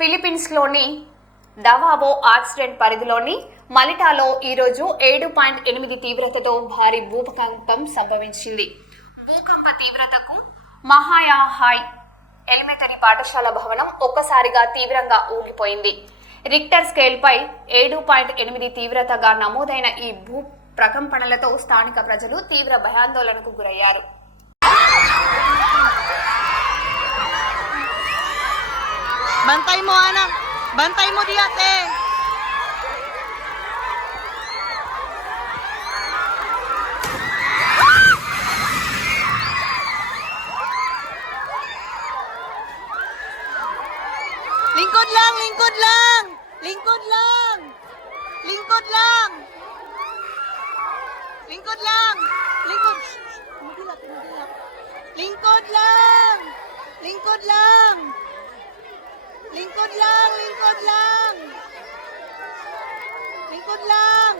ఫిలిప్పీన్స్లోని డవావో యాక్సిడెంట్ పరిధిలోని మలిటాలో ఈరోజు 7.8 తీవ్రతతో భారీ భూకంపం సంభవించింది. భూకంప తీవ్రతకు మహాయాహాయ్ ఎలిమెంటరీ పాఠశాల భవనం ఒక్కసారిగా తీవ్రంగా ఊగిపోయింది. రిక్టర్ స్కేల్పై 7.8 తీవ్రతగా నమోదైన ఈ భూ ప్రకంపనలతో స్థానిక ప్రజలు తీవ్ర భయాందోళనకు గురయ్యారు. Bantay mo, anak. Bantay mo, di ate. Lingkod lang, lingkod lang. Lingkod lang. Lingkod lang. Lingkod lang. Lingkod. Tumagilap, tumagilap. Lingkod lang. Lingkod lang. Lingkod lang, lingkod lang. Lingkod lang.